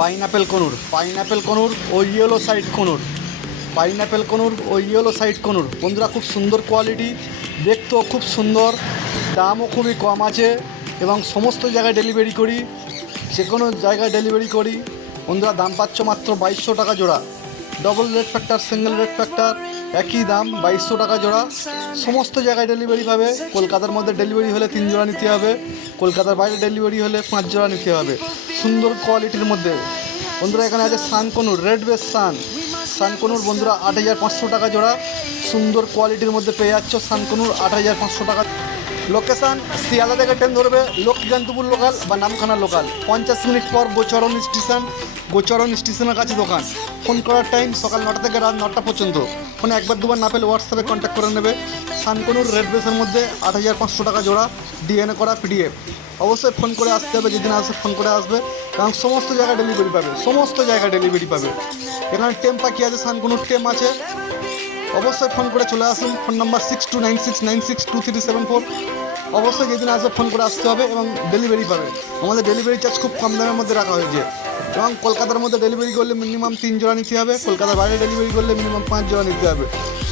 Pineapple conure pineapple conure ও yellow side conure. Pineapple conure ও yellow side conure. বন্ধুরা, খুব সুন্দর quality দেখতেও খুব সুন্দর, দামও খুবই কম আছে এবং সমস্ত জায়গায় ডেলিভারি করি, যে কোনো জায়গায় ডেলিভারি করি। বন্ধুরা, দাম পাচ্ছ মাত্র বাইশশো টাকা জোড়া। Double red factor single red factor একই দাম, বাইশশো টাকা জোড়া। সমস্ত জায়গায় ডেলিভারি পাবে কলকাতার মধ্যে ডেলিভারি হলে তিন জোড়া নিতে হবে। কলকাতার বাইরে ডেলিভারি হলে পাঁচ জোড়া নিতে হবে। সুন্দর কোয়ালিটির মধ্যে। বন্ধুরা, এখানে আছে সানকনুর রেড বেস সান। সানকনুর বন্ধুরা, আট হাজার পাঁচশো টাকা জোড়া। সুন্দর কোয়ালিটির মধ্যে পেয়ে যাচ্ছ সানকনুর, আট হাজার পাঁচশো টাকা। লোকেশান শিয়ালদা থেকে ট্রেন ধরবে লক্ষ্মীকান্তপুর লোকাল বা নামখানা লোকাল। পঞ্চাশ মিনিট পর গোচরণ স্টেশন, গোচরণ স্টেশনের কাছে দোকান। ফোন করার টাইম সকাল নটা থেকে রাত নটা পর্যন্ত। ফোনে একবার দুবার না পেলে হোয়াটসঅ্যাপে কন্ট্যাক্ট করে নেবে। সানকনুর রেড বেসের মধ্যে আট হাজার পাঁচশো টাকা জোড়া ডিএনএ করা পিডিএফ অবশ্যই ফোন করে আসতে হবে, যেদিন আসবে ফোন করে আসবে। কারণ সমস্ত জায়গায় ডেলিভারি পাবে, সমস্ত জায়গায় ডেলিভারি পাবে। এখানে টেম পাখি আছে, সানকনুর টেম আছে। অবশ্যই ফোন করে চলে আসুন। Phone number six two nine six nine six two three seven four অবশ্যই যেদিন আসবে ফোন করে আসতে হবে এবং ডেলিভারি পাবে। আমাদের ডেলিভারি চার্জ খুব কম দামের মধ্যে রাখা হয়েছে। এবং কলকাতার মধ্যে ডেলিভারি করলে মিনিমাম তিন জোড়া নিতে হবে, কলকাতার বাইরে ডেলিভারি করলে মিনিমাম পাঁচ জোড়া নিতে হবে।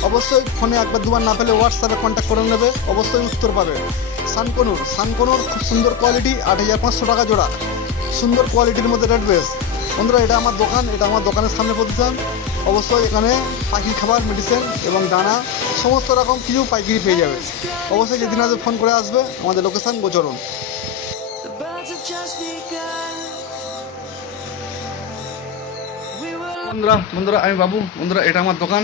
অবশ্যই ফোনে একবার দুবার না পেলে হোয়াটসঅ্যাপে কন্ট্যাক্ট করে নেবে, অবশ্যই উত্তর পাবে। সানকনুর সানকনুর খুব সুন্দর কোয়ালিটি আট হাজার পাঁচশো টাকা জোড়া। সুন্দর কোয়ালিটির মধ্যে রেড বেস বন্ধুরা, এটা আমার দোকান, এটা আমার দোকানের সামনে প্রতিষ্ঠান। অবশ্যই এখানে পাখির খাবার মেডিসিন এবং দানা, সমস্ত রকম কিছু পাইকারি পেয়ে যাবে। অবশ্যই যেদিন আসবে ফোন করে আসবে, আমাদের লোকেশান গোচরণ। বন্ধুরা বন্ধুরা, আমি বাবু, বন্ধুরা, এটা আমার দোকান।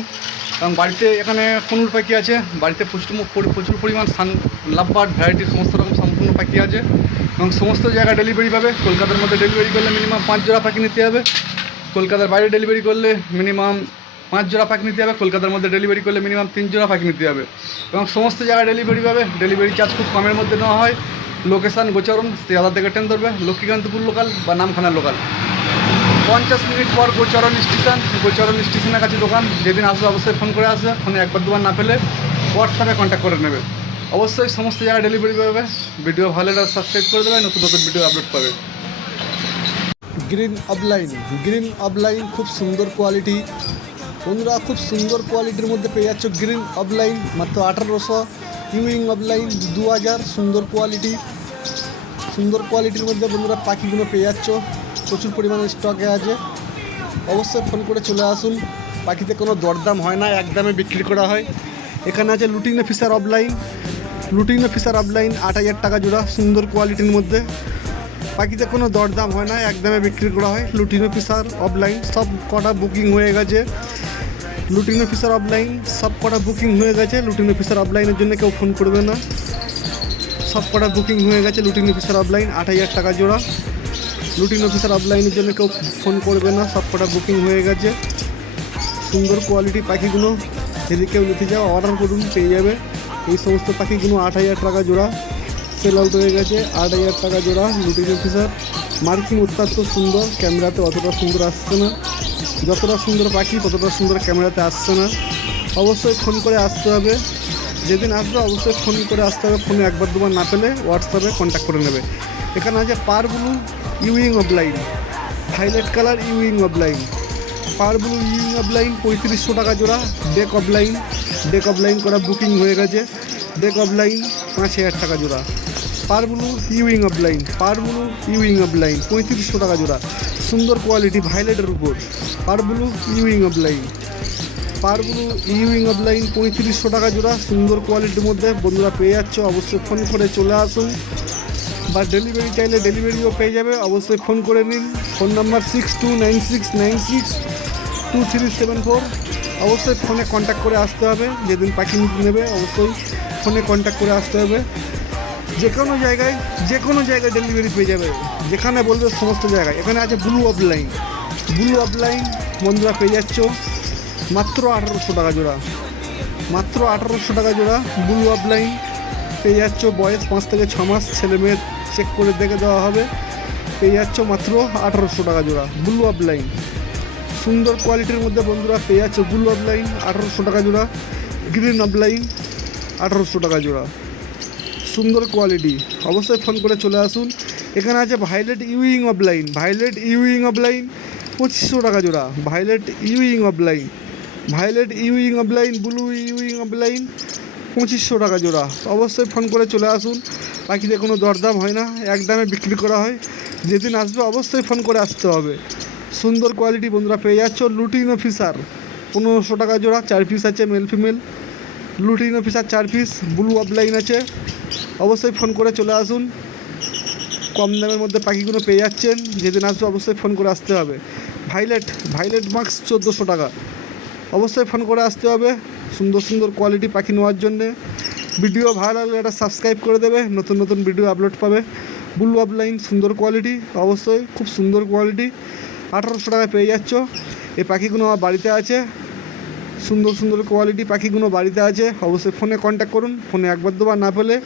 এবং বাড়িতে এখানে কনুর পাখি আছে, বাড়িতে প্রচুর প্রচুর পরিমাণ সান লাভবার্ড ভ্যারাইটির সমস্ত রকম সম্পূর্ণ পাখি আছে। এবং সমস্ত জায়গায় ডেলিভারি পাবে, কলকাতার মধ্যে ডেলিভারি করলে মিনিমাম পাঁচ জোড়া পাখি নিতে হবে। কলকাতার বাইরে ডেলিভারি করলে মিনিমাম পাঁচ জোড়া পাখি নিতে হবে, কলকাতার মধ্যে ডেলিভারি করলে মিনিমাম তিন জোড়া পাখি নিতে হবে। এবং সমস্ত জায়গায় ডেলিভারি পাবে ডেলিভারি চার্জ খুব কমের মধ্যে নেওয়া হয়। লোকেশান গোচরণ শিয়ালদা থেকে ট্রেন ধরবে, লক্ষ্মীকান্তপুর লোকাল বা নামখানা লোকাল পঞ্চাশ মিনিট পর গোচরণ স্টেশন গোচরণ স্টেশনের কাছে দোকান, যেদিন আসবে অবশ্যই ফোন করে আসবে ফোনে একবার দুবার না পেলে হোয়াটসঅ্যাপে কন্ট্যাক্ট করে নেবে। অবশ্যই সমস্ত জায়গায় ডেলিভারি পাবে ভিডিও ভালো সাবস্ক্রাইব করে দেবে, নতুন নতুন ভিডিও আপলোড পাবে। গ্রিন অফলাইন গ্রিন অফলাইন খুব সুন্দর কোয়ালিটি বন্ধুরা, খুব সুন্দর কোয়ালিটির মধ্যে পেয়ে যাচ্ছ গ্রিন অফলাইন মাত্র আঠারোশো। ইউইং অফলাইন দু হাজার সুন্দর কোয়ালিটি সুন্দর কোয়ালিটির মধ্যে বন্ধুরা পাখিগুলো পেয়ে যাচ্ছ। প্রচুর পরিমাণে স্টকে আছে। অবশ্যই ফোন করে চলে আসুন। পাখিতে কোনো দরদাম হয় না একদমে বিক্রি করা হয়। এখানে আছে lutino fischer opaline lutino fischer opaline আট হাজার টাকা জোড়া। সুন্দর কোয়ালিটির মধ্যে। পাখিতে কোনো দরদাম হয় না, একদমে বিক্রি করা হয়। লুটিন অফিসার অফলাইন সব কটা বুকিং হয়ে গেছে। লুটিন অফিসার অফলাইন সব কটা বুকিং হয়ে গেছে। লুটিন অফিসার অফলাইনের জন্য কেউ ফোন করবে না। সব কটা বুকিং হয়ে গেছে লুটিন অফিসার অফলাইন আট হাজার টাকা জোড়া। লুটিন অফিসার অফলাইনের জন্য কেউ ফোন করবে না, সব কটা বুকিং হয়ে গেছে। সুন্দর কোয়ালিটি পাখিগুলো যদি কেউ নিতে যাও অর্ডার করুন, পেয়ে যাবে। এই সমস্ত পাখিগুলো আট হাজার টাকা জোড়া। সেল আউট হয়ে গেছে, আট হাজার টাকা জোড়া লুটিন অফিসার মার্কিং অত্যন্ত সুন্দর, ক্যামেরাতে অতটা সুন্দর আসছে না। যতটা সুন্দর পাখি, ততটা সুন্দর ক্যামেরাতে আসছে না। অবশ্যই ফোন করে আসতে হবে। যেদিন আসবে অবশ্যই ফোন করে আসতে হবে। ফোনে একবার দুবার না পেলে হোয়াটসঅ্যাপে কন্ট্যাক্ট করে নেবে। এখানে আছে পার blue wing off line. Violet colour wing off line. Per blue Ewing of line, পঁয়ত্রিশশো টাকা জোড়া deck off line deck off line করা বুকিং হয়ে গেছে। ডেক অফ লাইন পাঁচ হাজার টাকা জোড়া। পার blue Ewing of line per blue Ewing of line, পঁয়ত্রিশশো টাকা জোড়া। সুন্দর কোয়ালিটি ভাইলেটের উপর। পার ব্লু ইউইং অফ লাইন। পারগুলো ইউইং অফ লাইন, পঁয়ত্রিশশো টাকা জোড়া, সুন্দর কোয়ালিটির মধ্যে। বন্ধুরা পেয়ে যাচ্ছে, অবশ্যই ফোন করে চলে আসুন। বা ডেলিভারি চাইলে ডেলিভারিও পেয়ে যাবে, অবশ্যই ফোন করে নিন। Phone number six two nine six nine six two three seven four অবশ্যই ফোনে কন্ট্যাক্ট করে আসতে হবে, যেদিন পাখি নেবে, অবশ্যই ফোনে কন্ট্যাক্ট করে আসতে হবে। যে কোনো জায়গায় যে কোনো জায়গায় ডেলিভারি পেয়ে যাবে। যেখানে বলবে সমস্ত জায়গায়। এখানে আছে blue opaline blue opaline বন্ধুরা পেয়ে যাচ্ছ। মাত্র আঠারোশো টাকা জোড়া। মাত্র আঠারোশো টাকা জোড়া ব্লু অফলাইন পেয়ে যাচ্ছ। বয়স পাঁচ থেকে ছ মাস, ছেলে মেয়ের চেক করে দেখে দেওয়া হবে। পেয়ে যাচ্ছ মাত্র আঠারোশো টাকা জোড়া ব্লু অফলাইন সুন্দর কোয়ালিটির মধ্যে বন্ধুরা পেয়ে যাচ্ছ ব্লু অফলাইন আঠারোশো টাকা জোড়া। গ্রিন অফলাইন আঠারোশো টাকা জোড়া। সুন্দর কোয়ালিটি অবশ্যই ফোন করে চলে আসুন। এখানে আছে violet wing offline violet wing opaline পঁচিশশো টাকা জোড়া। Violet euwing opaline violet euwing opaline blue euwing opaline পঁচিশশো টাকা জোড়া। অবশ্যই ফোন করে চলে আসুন। পাখিতে কোনো দরদাম হয় না। এক দামে বিক্রি করা হয়। যেদিন আসবে অবশ্যই ফোন করে আসতে হবে। সুন্দর কোয়ালিটি বন্ধুরা পেয়ে যাচ্ছ লুটিন অফিসার পনেরোশো টাকা জোড়া, চার পিস আছে মেল ফিমেল লুটিন অফিসার চার পিস ব্লু অফলাইন আছে। অবশ্যই ফোন করে চলে আসুন। কম দামের মধ্যে পাখিগুলো পেয়ে যাচ্ছেন, যেদিন আসবে অবশ্যই ফোন করে আসতে হবে। ভাইলেট ভাইলেট মার্কস চোদ্দোশো টাকা। অবশ্যই ফোন করে আসতে হবে সুন্দর সুন্দর কোয়ালিটি পাখি নেওয়ার জন্যে। ভিডিও ভালো লাগলে একটা সাবস্ক্রাইব করে দেবে, নতুন নতুন ভিডিও আপলোড পাবে। ব্লু অফলাইন সুন্দর কোয়ালিটি, অবশ্যই খুব সুন্দর কোয়ালিটি। আঠারোশো টাকায় পেয়ে যাচ্ছ। এই পাখিগুলো আমার বাড়িতে আছে। সুন্দর সুন্দর কোয়ালিটি পাখিগুলো বাড়িতে আছে। অবশ্যই ফোনে কন্ট্যাক্ট করুন, ফোনে একবার দুবার না পেলে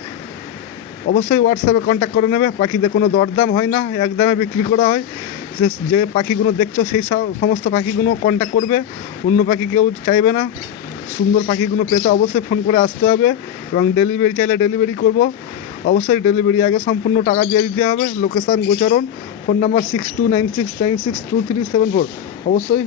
অবশ্যই হোয়াটসঅ্যাপে কন্ট্যাক্ট করে নেবে। পাখিদের কোনো দরদাম হয় না, এক দামে বিক্রি করা হয়। যে- পাখিগুলো দেখছ, সেই সমস্ত পাখিগুলো কন্ট্যাক্ট করবে। অন্য পাখি কেউ চাইবে না। সুন্দর পাখিগুলো পেতে অবশ্যই ফোন করে আসতে হবে এবং ডেলিভারি চাইলে ডেলিভারি করব। অবশ্যই ডেলিভারি আগে সম্পূর্ণ টাকা দিয়ে দিতে হবে। Location Gocharan phone number six two nine six nine six two three seven four অবশ্যই